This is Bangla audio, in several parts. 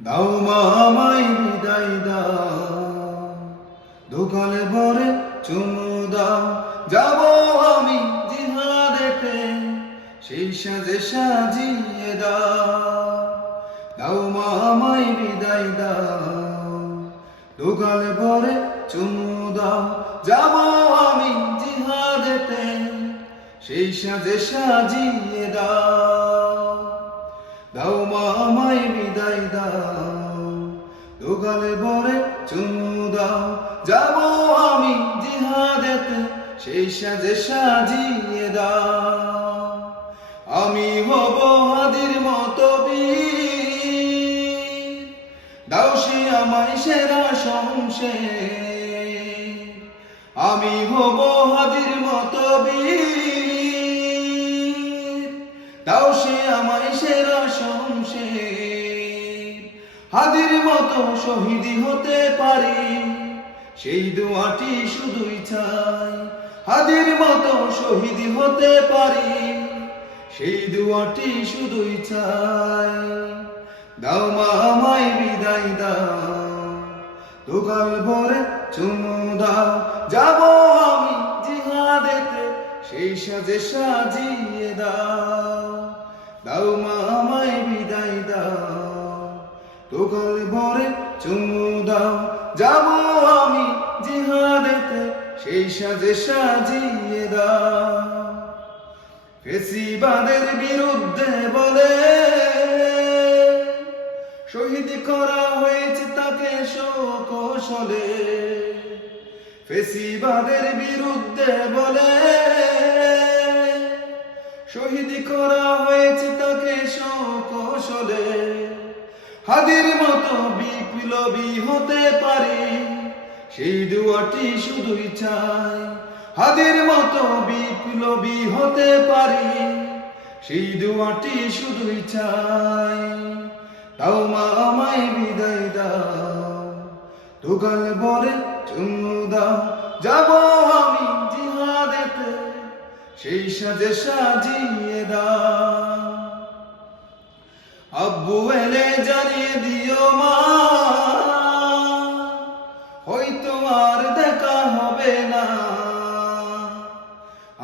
দাও মা আমায় বিদায় দাও, দোকালে ভরে চুমু দাও, যাব আমি জিহাদেতে, সেই সাজে সাজিয়ে দাও। দাও মা আমায় বিদায় দাও, দোকালে ভরে চুমু দাও, যাব আমি জিহাদেতে, সেই সাজে সাজিয়ে দাও। দাও মা আমায় বিদায় দাও, দোকালে ভরে চুমু দাও, যাব আমি জিহাদেতে, সেই সাজে সাজিয়ে দাও। আমি হব হাদির মতো বীর, দাও সে আমায় সেরা শমশের। আমি হব হাদির মতো বীর, দাও সে আমায় সেরা শমশের। হাদির মতো শহীদি হতে পারি, সেই দোয়াটি শুধুই চাই। হাদির মতো শহীদি হতে পারি, সেই দোয়াটি শুধুই চাই। দাও মা আমায় বিদায় দাও, দোকাল ভরে চুমু দাও, যাব আমি জিহাদেতে, সেই সাজে সাজিয়ে দাও। দাও মা আমায় বিদায় দাও, দোকাল ভরে চুমু দাও, যাব আমি জিহাদেতে, সেই সাজে সাজিয়ে দাও। ফেসিবাদের বিরুদ্ধে বলে শহীদ করা হয়েছে তাকে সকৌশলে। ফেসিবাদের বিরুদ্ধে বলে শহীদ করা হয়েছে তাকে সকৌশলে। হাদির মতো বিপ্লবী হতে পারি, সেই দোয়াটি শুধুই চাই। হাদির মতো বিপ্লবী হতে পারি, সেই দোয়াটি শুধুই চাই। দাও মা আমায় বিদায় দাও, দোকাল ভরে চুমু দাও, যাব আমি জিহাদেতে, সেই সাজে সাজিয়ে দাও। আব্বু এলে জানিয়ে দিও মা, হয়তো আর দেখা হবে না।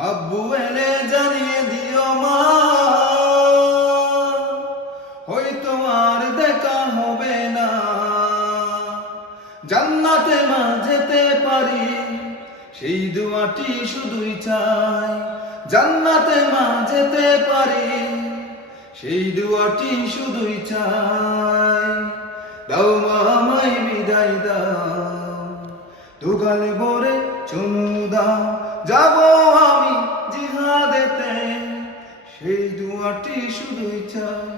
আব্বু এলে জানিয়ে দিও মা, হয়তো আর দেখা হবে না। জান্নাতে মা যেতে পারি, সেই দোয়াটি শুধুই চাই। জান্নাতে মা যেতে পারি, সেই দোয়াটি শুধুই চাই। দাও মা আমায় বিদায় দাও, দোকালে ভরে চুমু দাও, যাব আমি জিহাদেতে, সেই দোয়াটি শুধুই চাই।